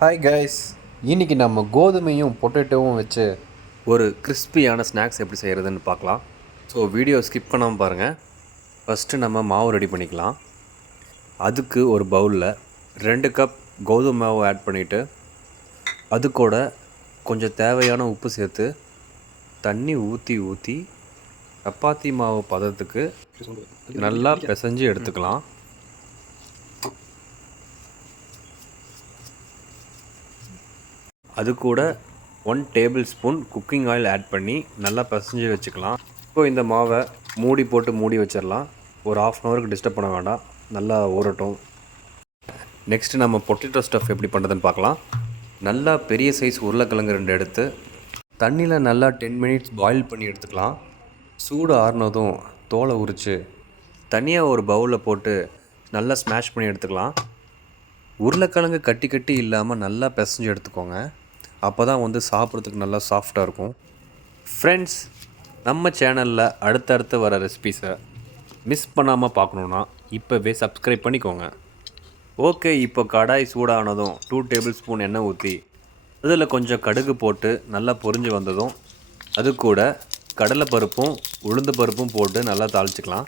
Hi guys, இன்றைக்கி நம்ம கோதுமையும் பொட்டேட்டோவும் வச்சு ஒரு கிறிஸ்பியான ஸ்நாக்ஸ் எப்படி செய்கிறதுன்னு பார்க்கலாம். ஸோ வீடியோ ஸ்கிப் பண்ணாமல் பாருங்கள். ஃபஸ்ட்டு நம்ம மாவு ரெடி பண்ணிக்கலாம். அதுக்கு ஒரு பவுலில் 2 கப் கோதுமை மாவு ஆட் பண்ணிவிட்டு அது கூட கொஞ்சம் தேவையான உப்பு சேர்த்து தண்ணி ஊற்றி சப்பாத்தி மாவு பதத்துக்கு நல்லா பிசைஞ்சு எடுத்துக்கலாம். அது கூட 1 table spoon cooking oil add பண்ணி நல்லா பிசைஞ்சு வச்சுக்கலாம். இப்போது இந்த மாவை மூடி வச்சிடலாம். ஒரு 1/2 அன் ஹவருக்கு டிஸ்டர்ப் பண்ண வேண்டாம், நல்லா ஊறட்டும். நெக்ஸ்ட்டு நம்ம பொட்டேட்டோ ஸ்டஃப் எப்படி பண்ணுறதுன்னு பார்க்கலாம். நல்லா பெரிய சைஸ் உருளைக்கிழங்கு 2 எடுத்து தண்ணியில் நல்லா 10 மினிட்ஸ் பாயில் பண்ணி எடுத்துக்கலாம். சூடு ஆறுனதும் தோலை உரித்து தனியாக ஒரு பவுலில் போட்டு நல்லா ஸ்மாஷ் பண்ணி எடுத்துக்கலாம். உருளைக்கிழங்கு கட்டி இல்லாமல் நல்லா பிசைஞ்சு எடுத்துக்கோங்க. அப்போ தான் சாப்பிட்றதுக்கு நல்லா சாஃப்டாக இருக்கும். ஃப்ரெண்ட்ஸ், நம்ம சேனலில் அடுத்தடுத்து வர ரெசிபீஸை மிஸ் பண்ணாமல் பார்க்கணுன்னா இப்போவே சப்ஸ்கிரைப் பண்ணிக்கோங்க. ஓகே, இப்போ கடாய் சூடானதும் 2 டேபிள் ஸ்பூன் எண்ணெய் ஊற்றி அதில் கொஞ்சம் கடுகு போட்டு நல்லா பொரிஞ்சு வந்ததும் அது கூட கடலை பருப்பும் உளுந்து பருப்பும் போட்டு நல்லா தாளிச்சிக்கலாம்.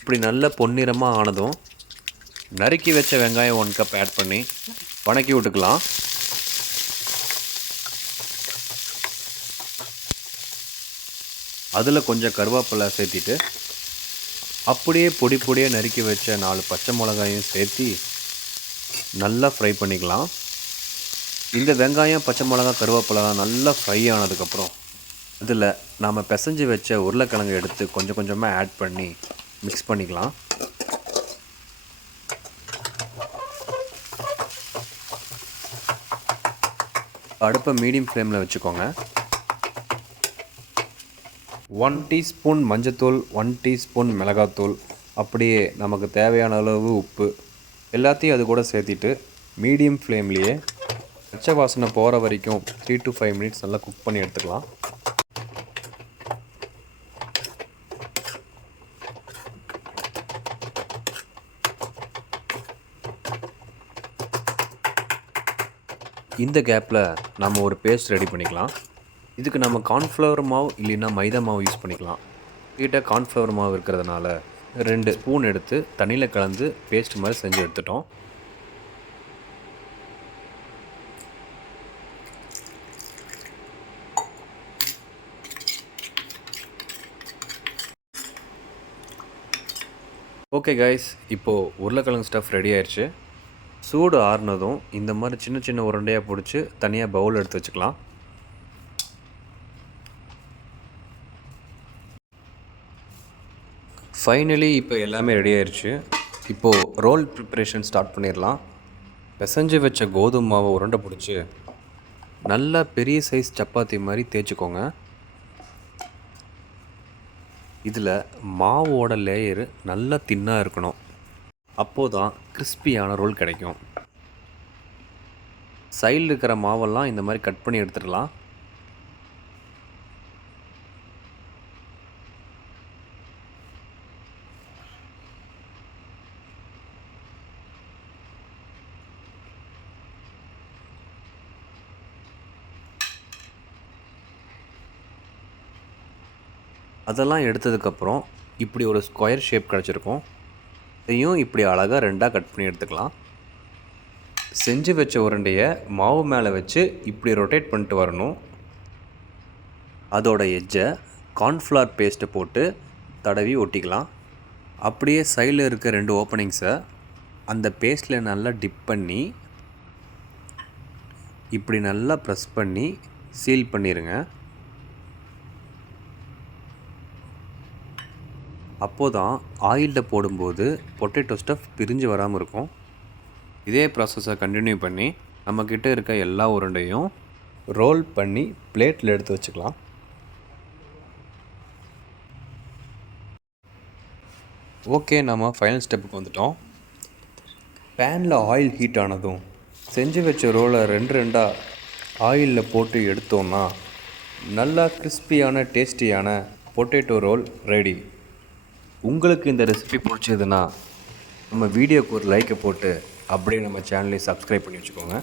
இப்படி நல்ல பொன்னிறமாக ஆனதும் நறுக்கி வச்ச வெங்காயம் 1 கப் ஆட் பண்ணி வணக்கி விட்டுக்கலாம். அதில் கொஞ்சம் கருவேப்பிலை சேர்த்திட்டு அப்படியே பொடியாக நறுக்கி வச்ச 4 பச்சை மிளகாயும் சேர்த்து நல்லா ஃப்ரை பண்ணிக்கலாம். இந்த வெங்காயம், பச்சை மிளகாய், கருவேப்பிலாம் நல்லா ஃப்ரை ஆனதுக்கப்புறம் அதில் நாம் பிசைஞ்சு வச்ச உருளைக்கிழங்கு எடுத்து கொஞ்சமாக ஆட் பண்ணி மிக்ஸ் பண்ணிக்கலாம். அடுப்பை மீடியம் ஃப்ளேமில் வச்சுக்கோங்க. 1 டீஸ்பூன் மஞ்சத்தூள், 1 டீஸ்பூன் மிளகாத்தூள், அப்படியே நமக்கு தேவையான அளவு உப்பு எல்லாத்தையும் அது கூட சேர்த்திட்டு மீடியம் ஃப்ளேம்லேயே பச்சை வாசனை போகிற வரைக்கும் 3 to 5 மினிட்ஸ் நல்லா குக் பண்ணி எடுத்துக்கலாம். இந்த கேப்பில் நம்ம ஒரு பேஸ்ட் ரெடி பண்ணிக்கலாம். இதுக்கு நம்ம கார்ன்ஃப்ளவர் மாவு இல்லைன்னா மைதா மாவு யூஸ் பண்ணிக்கலாம். கிட்ட கார்ன்ஃப்ளவர் மாவு இருக்கிறதுனால 2 ஸ்பூன் எடுத்து தண்ணியில் கலந்து பேஸ்ட் மாதிரி செஞ்சு எடுத்துட்டோம். ஓகே கைஸ், இப்போது உருளைக்கிழங்கு ஸ்டஃப் ரெடி ஆயிடுச்சு. சூடு ஆறுனதும் இந்த மாதிரி சின்ன உருண்டையாக பிடிச்சி தனியாக பவுல் எடுத்து வச்சுக்கலாம். ஃபைனலி இப்போ எல்லாமே ரெடி ஆயிடுச்சு. இப்போது ரோல் ப்ரிப்ரேஷன் ஸ்டார்ட் பண்ணிடலாம். பிசைஞ்சு வச்ச கோதுமை மாவை உருண்டை பிடிச்சி நல்லா பெரிய சைஸ் சப்பாத்தி மாதிரி தேய்ச்சிக்கோங்க. இதில் மாவோட லேயரு நல்லா தின்னாக இருக்கணும். அப்போது தான் கிறிஸ்பியான ரோல் கிடைக்கும். சைடில் இருக்கிற மாவெல்லாம் இந்த மாதிரி கட் பண்ணி எடுத்துடலாம். அதெல்லாம் எடுத்ததுக்கப்புறம் இப்படி ஒரு ஸ்கொயர் ஷேப் கிடச்சிருக்கும். இதையும் இப்படி அழகாக 2ஆக கட் பண்ணி எடுத்துக்கலாம். செஞ்சு வச்ச உருண்டையை மாவு மேலே வச்சு இப்படி ரொட்டேட் பண்ணிட்டு வரணும். அதோட எட்ஜை கார்ன்ஃப்ளவர் பேஸ்ட்டை போட்டு தடவி ஒட்டிக்கலாம். அப்படியே சைடில் இருக்க 2 ஓப்பனிங்ஸை அந்த பேஸ்ட்டில் நல்லா டிப் பண்ணி இப்படி நல்லா ப்ரெஸ் பண்ணி சீல் பண்ணிடுங்க. அப்போது தான் ஆயிலில் போடும்போது பொட்டேட்டோ ஸ்டஃப் பிரிஞ்சு வராமல் இருக்கும். இதே ப்ராசஸை கண்டினியூ பண்ணி நம்மக்கிட்ட இருக்க எல்லா உருண்டையும் ரோல் பண்ணி பிளேட்டில் எடுத்து வச்சுக்கலாம். ஓகே, நம்ம ஃபைனல் ஸ்டெப்புக்கு வந்துட்டோம். பேனில் ஆயில் ஹீட் ஆனதும் செஞ்சு வச்ச ரோலை 2 ஆயிலில் போட்டு எடுத்தோம்னா நல்லா கிறிஸ்பியான டேஸ்டியான பொட்டேட்டோ ரோல் ரெடி. உங்களுக்கு இந்த ரெசிபி பிடிச்சதுன்னா நம்ம வீடியோக்கு ஒரு லைக்கை போட்டு அப்படியே நம்ம சேனலை சப்ஸ்கிரைப் பண்ணி வச்சுக்கோங்க.